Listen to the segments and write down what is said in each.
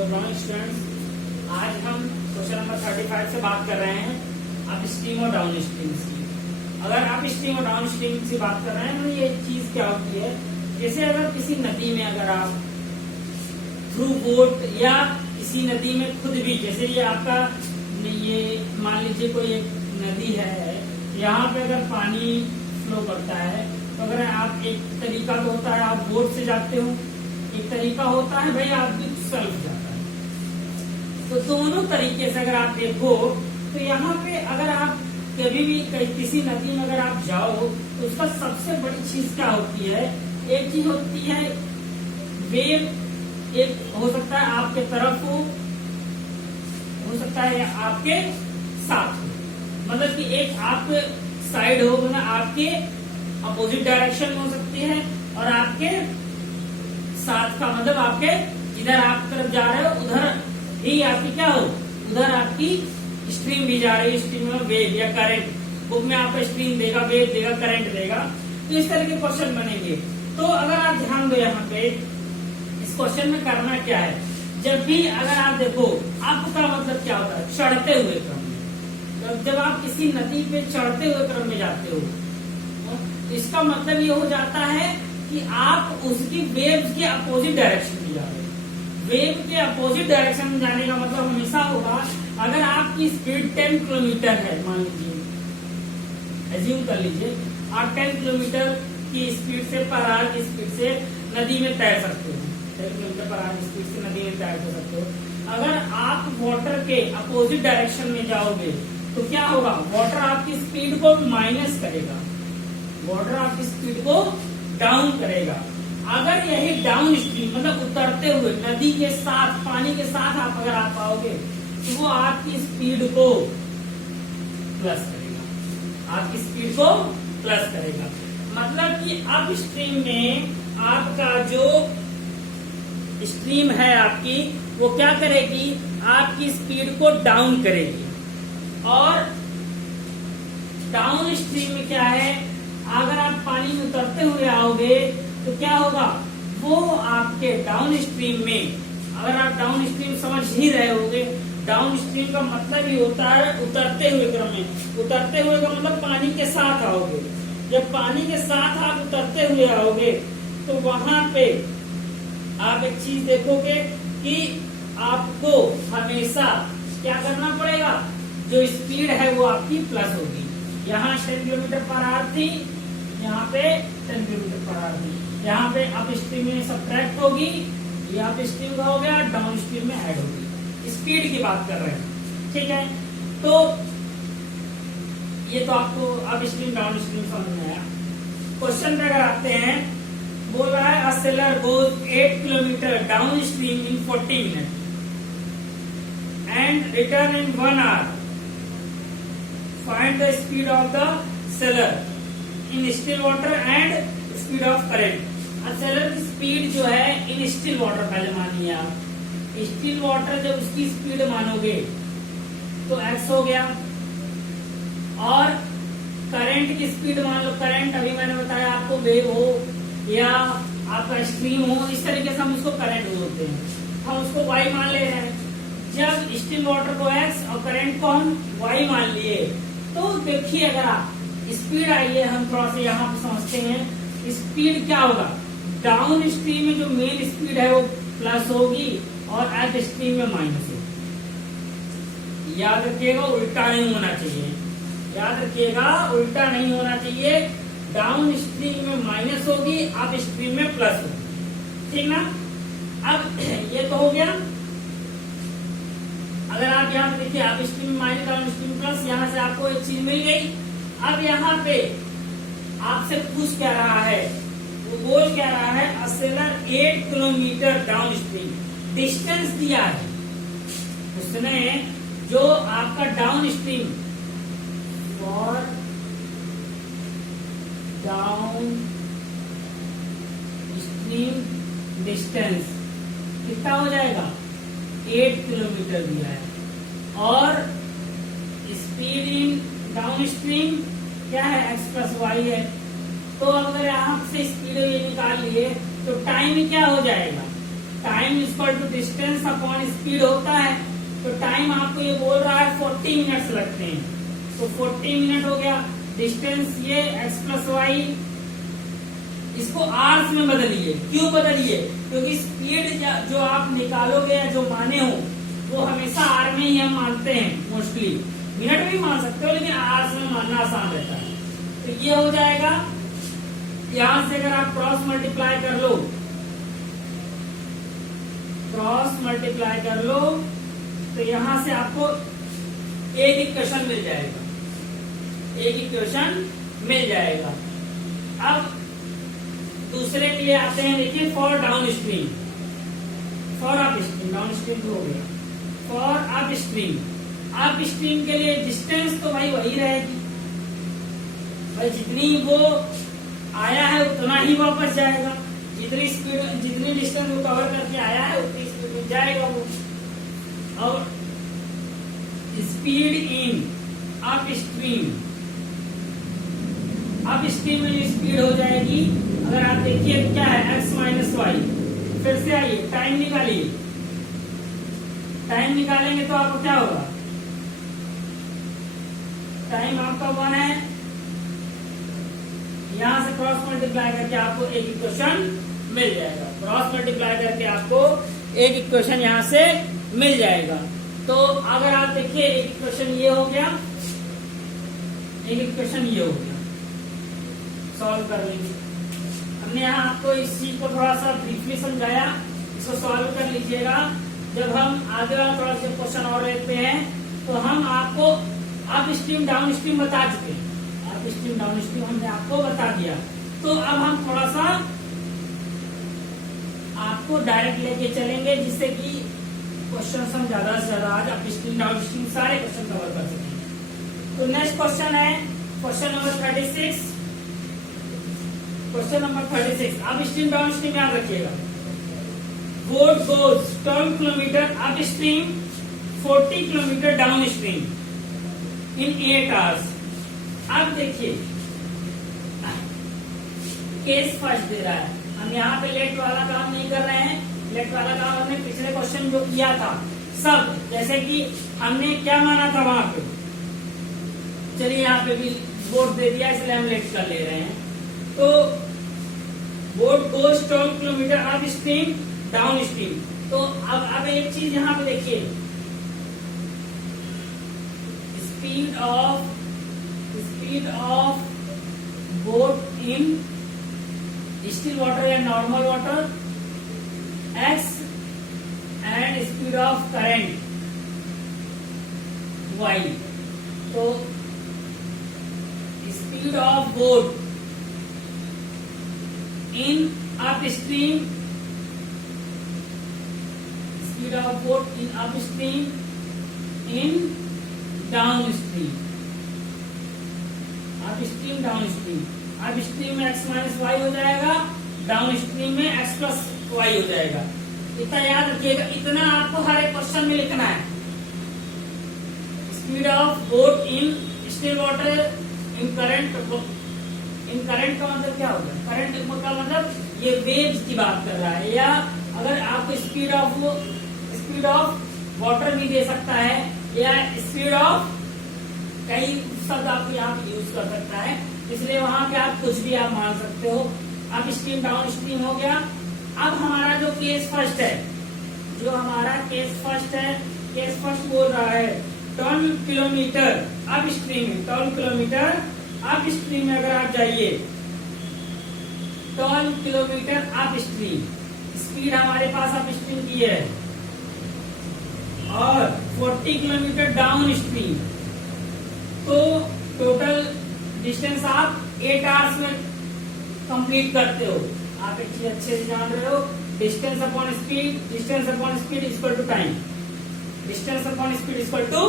Good morning students. आज हम question number 35 से बात कर रहे हैं अप स्ट्रीम और डाउन स्ट्रीम की। अगर अप स्ट्रीम और डाउन स्ट्रीम से बात कर रहे हैं तो ये चीज क्या होती है, जैसे अगर किसी नदी में अगर आप थ्रू बोट या किसी नदी में खुद भी, जैसे ये आपका ये मान लीजिए कोई एक नदी है, यहाँ पे अगर पानी फ्लो करता है तो अगर आप, एक तरीका तो होता है आप बोट से जाते हो, एक तरीका होता है भाई आप भी सेल्फ जाता है। तो दोनों तरीके से अगर आप देखो तो यहाँ पे अगर आप कभी भी किसी नदी में अगर आप जाओ तो उसका सबसे बड़ी चीज क्या होती है, एक चीज होती है वेव, एक हो सकता है आपके तरफ हो सकता है आपके साथ हो, मतलब कि एक आपके साइड हो, मतलब आपके अपोजिट डायरेक्शन में हो सकती है, और आपके साथ का मतलब आपके जिधर आप तरफ जा रहे हो उधर ही आपकी क्या हो, उधर आपकी स्ट्रीम भी जा रही है। स्ट्रीम में वेव या करंट, बुक में आपका स्ट्रीम देगा, वेव देगा, करंट देगा, तो इस तरह के क्वेश्चन बनेंगे। तो अगर आप ध्यान दो यहाँ पे इस क्वेश्चन में करना क्या है, जब भी अगर आप देखो अप का मतलब क्या होता है, चढ़ते हुए क्रम में। जब आप किसी नदी पे चढ़ते हुए क्रम में जाते हो तो इसका मतलब ये हो जाता है कि आप उसकी वेव्स के अपोजिट डायरेक्शन में जा रहे हो। वेव के अपोजिट डायरेक्शन में जाने का मतलब हमेशा होगा, अगर आपकी स्पीड 10 किलोमीटर है, मान लीजिए एज्यूम कर लीजिए आप 10 किलोमीटर की स्पीड से, पर आवर की स्पीड से नदी में तैर सकते हो, 10 किलोमीटर पर आवर की स्पीड से नदी में तैर कर सकते हो। अगर आप वाटर के अपोजिट डायरेक्शन में जाओगे तो क्या होगा, वाटर आपकी स्पीड को माइनस करेगा, वाटर आपकी स्पीड को डाउन करेगा। अगर यही डाउन स्ट्रीम मतलब उतरते हुए नदी के साथ, पानी के साथ आप अगर आप आओगे तो वो आपकी स्पीड को प्लस करेगा, आपकी स्पीड को प्लस करेगा। मतलब कि अप स्ट्रीम में आपका जो स्ट्रीम है आपकी, वो क्या करेगी, आपकी स्पीड को डाउन करेगी। और डाउन स्ट्रीम में क्या है, अगर आप पानी में उतरते हुए आओगे तो क्या होगा, वो आपके डाउन स्ट्रीम में, अगर आप डाउन स्ट्रीम समझ ही रहे होगे, डाउन स्ट्रीम का मतलब ही होता है उतरते हुए क्रम में। उतरते हुए का मतलब पानी के साथ आओगे। जब पानी के साथ आप उतरते हुए आओगे तो वहां पे आप एक चीज देखोगे कि आपको हमेशा क्या करना पड़ेगा, जो स्पीड है वो आपकी प्लस होगी। यहाँ 10 किलोमीटर पर आवर थी, यहाँ पे 10 किलोमीटर पर आवर थी, यहाँ पे अप स्ट्रीम में सब्ट्रैक्ट होगी, ये अप स्ट्रीम का हो गया, डाउन स्ट्रीम में ऐड होगी। स्पीड की बात कर रहे हैं, ठीक है। तो ये तो आपको अप स्ट्रीम डाउन स्ट्रीम समझ में आया। क्वेश्चन पे अगर आते हैं, बोल रहा है a sailor goes 8 kilometre downstream in 40 minute and return in 1 hour. Find the speed of the sailor in still water and speed of current. Sailor की स्पीड जो है इन स्टिल वाटर, पहले मानिए आप स्टिल वाटर, जब उसकी speed मानोगे तो x हो गया, और करंट की स्पीड मान लो, करंट अभी मैंने बताया आपको वेव हो या आपका स्ट्रीम हो, इस तरीके से हम उसको करंट बोलते हैं, हम उसको y मान ले रहे हैं। जब स्टिल वाटर को x और करंट को हम y मान लिए तो देखिए, अगर आप स्पीड आइए हम थोड़ा सा यहाँ पे समझते हैं, स्पीड क्या होगा, डाउन स्ट्रीम में जो मेन स्पीड है वो प्लस होगी और अप स्ट्रीम में माइनस होगी। याद रखिएगा, उल्टा नहीं होना चाहिए, याद रखिएगा उल्टा नहीं होना चाहिए। डाउन स्ट्रीम में माइनस होगी, अप स्ट्रीम में प्लस होगी, ठीक ना। अब ये तो हो गया। अगर आप यहाँ पे देखिए, up stream minus, down stream plus, यहाँ से आपको एक चीज मिल गई। अब यहाँ पे आपसे पूछ क्या रहा है, वो बोल क्या रहा है, a seller 8 kilometre down stream, distance दिया है उसने, जो आपका down stream, for down stream distance कितना हो जाएगा, 8 किलोमीटर दिया है, और स्पीड इन डाउन स्ट्रीम क्या है, x प्लस वाई है। तो अगर आप से स्पीड ये निकाल लिए तो टाइम क्या हो जाएगा, time equal to distance upon speed होता है, तो टाइम आपको ये बोल रहा है 40 मिनट्स लगते हैं, तो 40 मिनट हो गया। डिस्टेंस ये x प्लस वाई, इसको आवर्स में बदलिए। क्यों बदलिए? क्योंकि स्पीड जो आप निकालोगे या जो माने हो वो हमेशा आर में ही हम मानते हैं मोस्टली, मिनट भी मान सकते हो लेकिन आवर्स में मानना आसान रहता है। तो ये हो जाएगा, यहां से अगर आप क्रॉस मल्टीप्लाई कर लो, तो यहां से आपको एक इक्वेशन मिल जाएगा। अब दूसरे के लिए आते हैं, देखिए for down stream, down stream हो गया। फॉर अप स्ट्रीम के लिए डिस्टेंस तो भाई वही रहेगी, भाई जितनी वो आया है उतना ही वापस जाएगा, जितनी डिस्टेंस वो कवर करके आया है उतनी स्पीड में जाएगा वो। और स्पीड इन अप स्ट्रीम में जो स्पीड हो जाएगी, अगर आप देखिए क्या है x माइनस वाई, फिर से आइए टाइम निकालिए, टाइम निकालेंगे तो आपको क्या होगा, टाइम आपका 1 है, यहां से क्रॉस मल्टीप्लाई करके आपको एक इक्वेशन मिल जाएगा, क्रॉस मल्टीप्लाई करके आपको एक इक्वेशन यहां से मिल जाएगा। तो अगर आप देखिए एक इक्वेशन ये हो गया, एक इक्वेशन ये हो गया, सॉल्व कर लेंगे। हमने यहाँ आपको इस चीज को थोड़ा सा ब्रीफली समझाया, इसको सॉल्व कर लीजिएगा। जब हम आगे वाला थोड़ा सा क्वेश्चन और लेते हैं तो हम आपको अप स्ट्रीम डाउन स्ट्रीम बता चुके हैं, अप स्ट्रीम डाउन स्ट्रीम हमने आपको बता दिया। तो अब हम थोड़ा सा आपको डायरेक्ट लेके चलेंगे, जिससे कि क्वेश्चन हम ज्यादा से ज्यादा आज अप स्ट्रीम डाउन स्ट्रीम सारे क्वेश्चन कवर कर सकें। तो नेक्स्ट क्वेश्चन है question number 36। Question number 36, up stream down stream याद रखिएगा। Boat goes 12 kilometre up stream, 40 kilometre downstream इन 8 आवर्स। अब देखिए केस फर्स्ट दे रहा है, हम यहाँ पे लेट वाला काम नहीं कर रहे हैं, लेट वाला काम हमने पिछले क्वेश्चन जो किया था सब, जैसे कि हमने क्या माना था वहां पे, चलिए यहाँ पे भी बोट दे दिया इसलिए हम लेट कर ले रहे हैं। तो boat goes 12 kilometre upstream downstream. तो अब एक चीज यहाँ पे देखिए, speed of boat in still water या normal water x and speed of current y। तो speed of boat in upstream, speed of boat in upstream, in downstream, upstream downstream. Upstream में x minus y हो जाएगा, downstream में x plus y हो जाएगा। इतना याद रखिएगा, इतना आपको हर एक क्वेश्चन में लिखना है। Speed of boat in still water in current, in current का मतलब क्या होगा, करंट का मतलब ये वेव्स की बात कर रहा है, या अगर आपको स्पीड ऑफ वाटर भी दे सकता है, या स्पीड ऑफ कई शब्द आपको यहाँ पे यूज कर सकता है, इसलिए वहां पे आप कुछ भी आप मान सकते हो। अब स्ट्रीम डाउन स्ट्रीम हो गया। अब हमारा जो केस फर्स्ट है, केस फर्स्ट बोल रहा है 12 किलोमीटर अप स्ट्रीम में, 12 किलोमीटर अप स्ट्रीम में अगर आप जाइए, 12 किलोमीटर अप स्ट्रीम, स्पीड हमारे पास अप स्ट्रीम की है, और 40 किलोमीटर डाउन स्ट्रीम, तो टोटल डिस्टेंस आप 8 आवर्स में कंप्लीट करते हो। आप एक चीज अच्छे से जान रहे हो, distance upon speed equal to time, distance upon speed equal to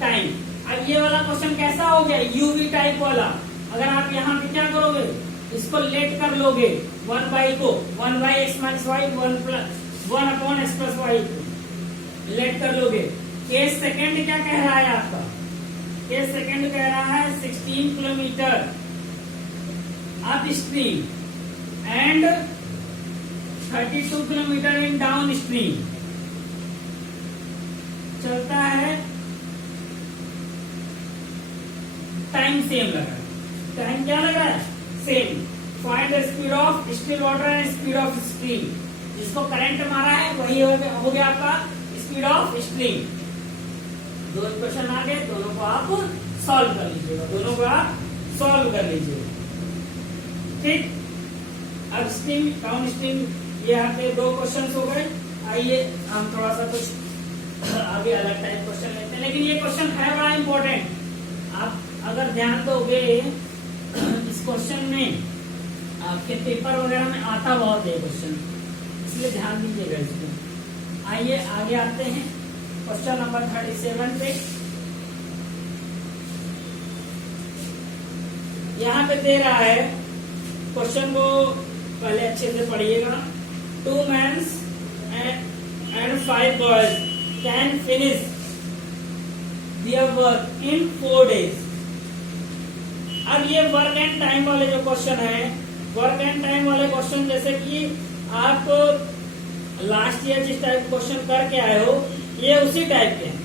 time. अब ये वाला क्वेश्चन कैसा हो गया, यूवी टाइप वाला। अगर आप यहाँ पे क्या करोगे, इसको लेट कर लोगे, 1 बाई को 1 by X minus Y, 1 upon X plus Y को लेट कर लोगे। केस सेकेंड क्या कह रहा है आपका, केस सेकेंड कह रहा है 16 kilometre up stream and 32 kilometre in down stream चलता है, टाइम सेम लगा, टाइम क्या लगा है same. Find the speed of still water and speed of stream, जिसको करंट मारा है वही हो गया आपका स्पीड ऑफ स्ट्रीम। दो इक्वेशन आ गए, दोनों को आप सॉल्व कर लीजिएगा, दोनों को आप सॉल्व कर लीजिएगा। ठीक, अब स्ट्रीम डाउन स्ट्रीम ये आपके दो क्वेश्चन हो गए। आइए हम थोड़ा सा कुछ आगे अलग टाइप क्वेश्चन लेते हैं, लेकिन ये क्वेश्चन है बड़ा इंपॉर्टेंट। आप अगर ध्यान दोगे इस क्वेश्चन में आपके पेपर वगैरह में आता बहुत है क्वेश्चन, इसलिए ध्यान दीजिएगा इसमें। आइए आगे आते हैं क्वेश्चन नंबर 37 पे। यहाँ पे दे रहा है क्वेश्चन को, पहले अच्छे से पढ़िएगा। 2 men and 5 boys can finish their work in 4 days। अब ये वर्क एंड टाइम वाले जो क्वेश्चन है, वर्क एंड टाइम वाले क्वेश्चन, जैसे कि आप लास्ट ईयर जिस टाइप क्वेश्चन करके आए हो ये उसी टाइप के हैं।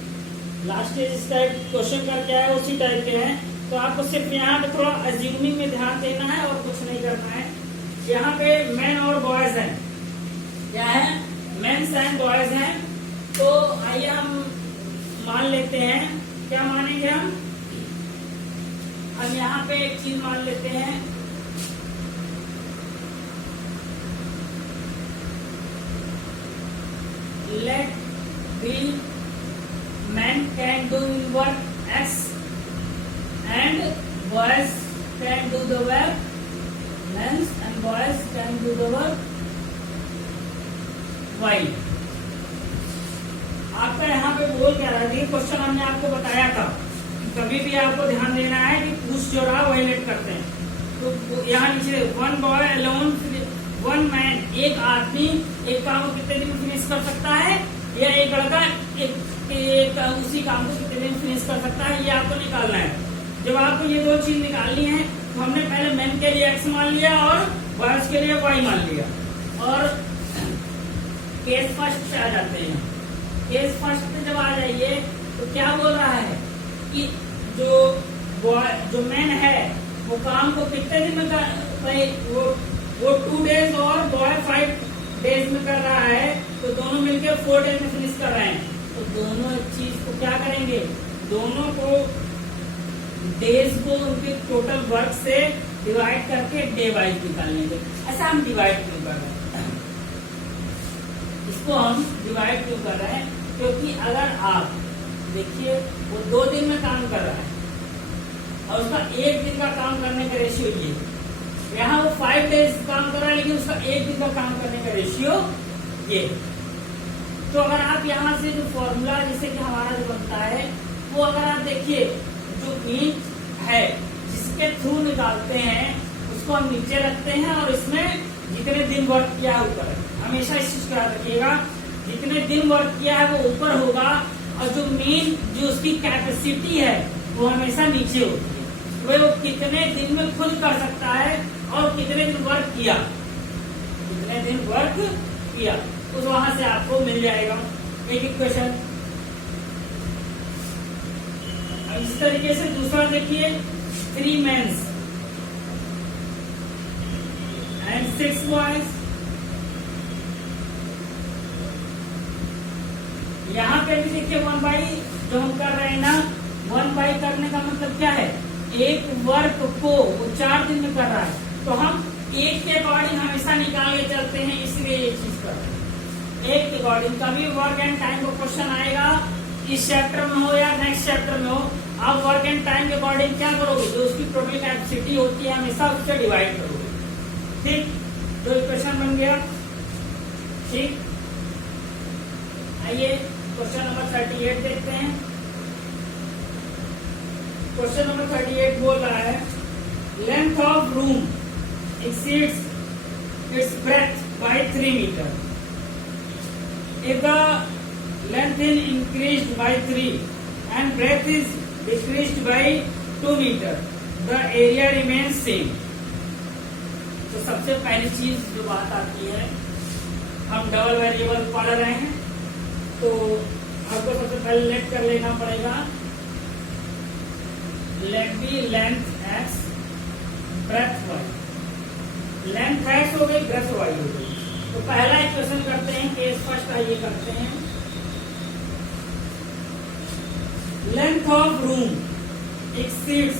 लास्ट ईयर जिस टाइप क्वेश्चन करके आए हो उसी टाइप के हैं, तो आपको सिर्फ यहाँ पे थोड़ा अज्यूमिंग में ध्यान देना है और कुछ नहीं करना है। यहाँ पे मैन और बॉयज हैं, क्या है मेंस एंड बॉयज हैं। तो आइए हम मान लेते हैं, क्या मानेंगे हम, अब यहाँ पे एक चीज मान लेते हैं, let B men can do work X and boys can do the work, men and boys can do the work Y। आपका यहाँ पे बोल क्या रहा है, क्वेश्चन हमने आपको बताया था, कभी भी आपको ध्यान देना है कि पूछ जो रहा वही लेट करते हैं। तो यहाँ नीचे 1 boy alone 1 man, एक आदमी एक काम को कितने दिन में फिनिश कर सकता है, या एक लड़का एक उसी काम को कितने दिन फिनिश कर सकता है, ये आपको निकालना है। जब आपको ये दो चीज निकालनी है तो हमने पहले मेन के लिए x मान लिया और बॉयज के लिए y मान लिया, और केस फर्स्ट पे आ जाते हैं। केस फर्स्ट पे जब आ जाइए तो क्या बोल रहा है कि जो मैन है वो काम को कितने दिन में कर, वो 2 days और बॉय 5 days में कर रहा है, तो दोनों मिलकर 4 days में फिनिश कर रहे हैं। तो दोनों चीज को क्या करेंगे, दोनों को डेज को उनके टोटल वर्क से डिवाइड करके डे वाइज निकाल लेंगे। ऐसा हम डिवाइड क्यों कर रहे हैं, इसको हम डिवाइड क्यों कर रहे हैं, क्योंकि अगर आप देखिए वो 2 दिन में काम कर रहा है और उसका 1 दिन का काम करने का रेशियो ये, यहाँ वो 5 days काम कर रहा है लेकिन उसका 1 दिन का काम करने का रेशियो ये। तो अगर आप यहाँ से जो फॉर्मूला जैसे कि हमारा जो बनता है वो अगर आप देखिए जो मीन है जिसके थ्रू निकालते हैं उसको हम नीचे रखते हैं और इसमें जितने दिन वर्क किया है ऊपर है। हमेशा इस चीज को याद रखिएगा, जितने दिन वर्क किया है वो ऊपर होगा और जो मीन जो उसकी कैपेसिटी है वो हमेशा नीचे होती है। वो कितने दिन में खुद कर सकता है और कितने दिन वर्क किया, कितने दिन वर्क किया, तो वहां से आपको मिल जाएगा एक इक्वेशन। इस तरीके से दूसरा देखिए 3 men and 6 boys। यहाँ पे भी देखिए 1 by जो हम कर रहे हैं ना, 1 by करने का मतलब क्या है, एक वर्क को वो 4 दिन में कर रहा है, तो हम एक के अकॉर्डिंग हमेशा निकाल के चलते हैं, इसलिए ये चीज कर रहे हैं। एक के अकॉर्डिंग कभी वर्क एंड टाइम का क्वेश्चन आएगा, इस चैप्टर में हो या नेक्स्ट चैप्टर में हो, आप वर्क एंड टाइम के अकॉर्डिंग क्या करोगे, जो उसकी टोटल कैपेसिटी होती है हमेशा उससे डिवाइड करोगे। ठीक, तो इक्वेशन बन गया। ठीक, आइए क्वेश्चन नंबर 38 देखते हैं। क्वेश्चन नंबर 38 बोल रहा है length of room exceeds its breadth by 3 meters. If the length is increased by 3 and breadth is decreased by 2 meters, the area remains same. तो सबसे पहली चीज जो बात आती है हम डबल वेरिएबल पढ़ रहे हैं, तो आपको सबसे पहले लेट कर लेना पड़ेगा, let B length X breadth Y. Length X हो गई, ब्रेथ वाई हो गई। तो पहला इक्वेशन करते हैं, केस फर्स्ट आइए करते हैं। Length of room exceeds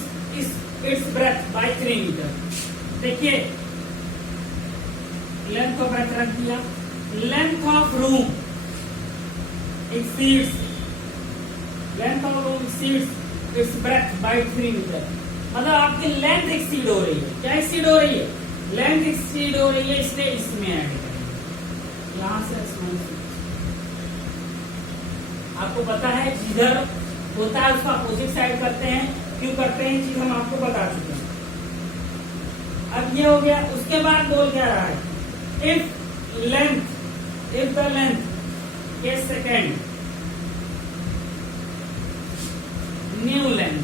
its breadth by 3 metre. देखिए लेंथ ऑफ ब्रेथ रख दिया, length of room exceeds, length of room exceeds its breadth by 3 metre. मतलब आपकी लेंथ एक्सीड हो रही है। क्या एक्सीड हो रही है? लेंथ एक्सीड हो रही है, इसलिए इसमें ऐड करेंगे। यहां से आपको पता है जिधर होता है उसका अपोजिट साइड करते हैं। क्यों करते हैं, चीज हम आपको बता चुके हैं। अब ये हो गया। उसके बाद बोल क्या रहा है, इफ द लेंथ ये second new length,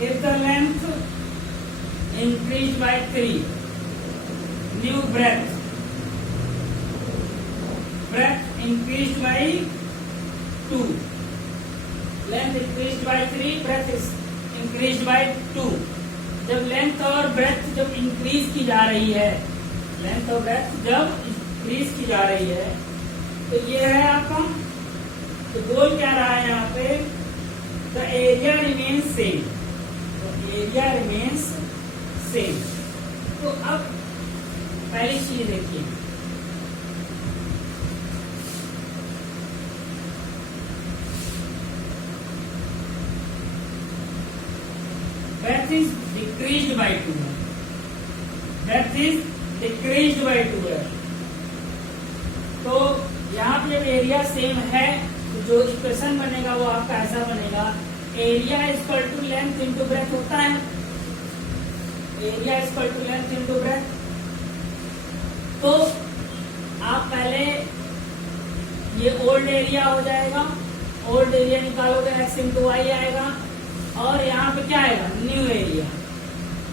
if the length increased by 3, new breadth increased by 2, length increased by 3, breadth is increased by 2। जब लेंथ और ब्रेथ जब इंक्रीज की जा रही है, लेंथ और ब्रेथ जब इंक्रीज की जा रही है, तो ये है आपका। तो बोल क्या रहा है यहाँ पे, the area remains same, area remains same. तो अब पहली चीज देखिए, breadth is decreased by 2 है, breadth is decreased by 2 है। तो यहाँ पे जब एरिया सेम है तो जो इक्वेशन बनेगा वो आपका ऐसा बनेगा, area equal to length into breadth होता है, area equal to length into breadth. तो आप पहले ये ओल्ड एरिया हो जाएगा, ओल्ड एरिया निकालोगे एक्स इंटू वाई आएगा, और यहाँ पे क्या आएगा, न्यू एरिया।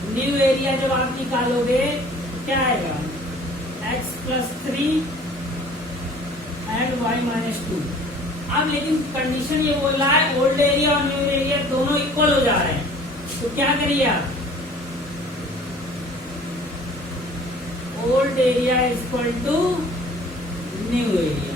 न्यू एरिया जब आप निकालोगे तो क्या आएगा, X plus 3 and Y minus 2। अब लेकिन कंडीशन ये बोल रहा है ओल्ड एरिया और न्यू एरिया दोनों इक्वल हो जा रहे हैं, तो क्या करिए आप, old area equal to new area.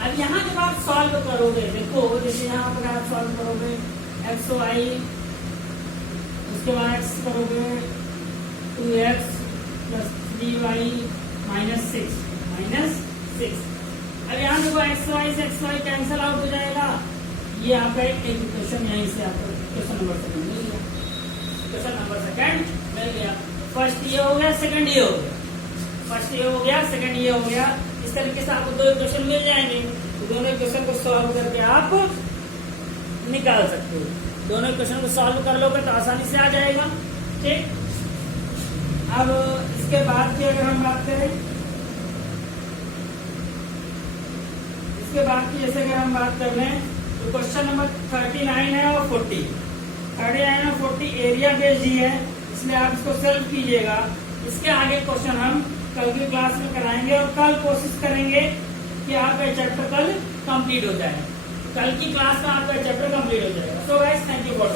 अब यहाँ जब आप सॉल्व करोगे, देखो जैसे यहाँ पर आप सॉल्व करोगे एक्स वाई, उसके बाद एक्स करोगे 2x प्लस 3y माइनस 6। अब यहाँ देखो एक्स वाई कैंसल आउट हो जाएगा। ये आपका एक इक्वेशन यहीं से आपको इक्वेशन नंबर सेकंड मिल गया, इक्वेशन नंबर सेकंड मिल गया। फर्स्ट ये हो गया, सेकंड ये हो गया, फर्स्ट ये हो गया, सेकंड ये हो गया। इस तरीके से आपको 2 इक्वेशन मिल जाएंगे। तो दोनों इक्वेशन को सॉल्व करके आप निकाल सकते हो। दोनों इक्वेशन को सॉल्व कर लोगे तो आसानी से आ जाएगा। ठीक, अब इसके बाद की अगर हम बात करें, इसके बाद की जैसे अगर हम बात कर लें तो क्वेश्चन नंबर 39 है और 40 एरिया बेस्ड ही है, इसलिए आप इसको सॉल्व कीजिएगा। इसके आगे क्वेश्चन हम कल की क्लास में कराएंगे और कल कोशिश करेंगे कि आपका चैप्टर कल कंप्लीट हो जाए। कल की क्लास में आपका चैप्टर कंप्लीट हो जाएगा। So guys, thank you for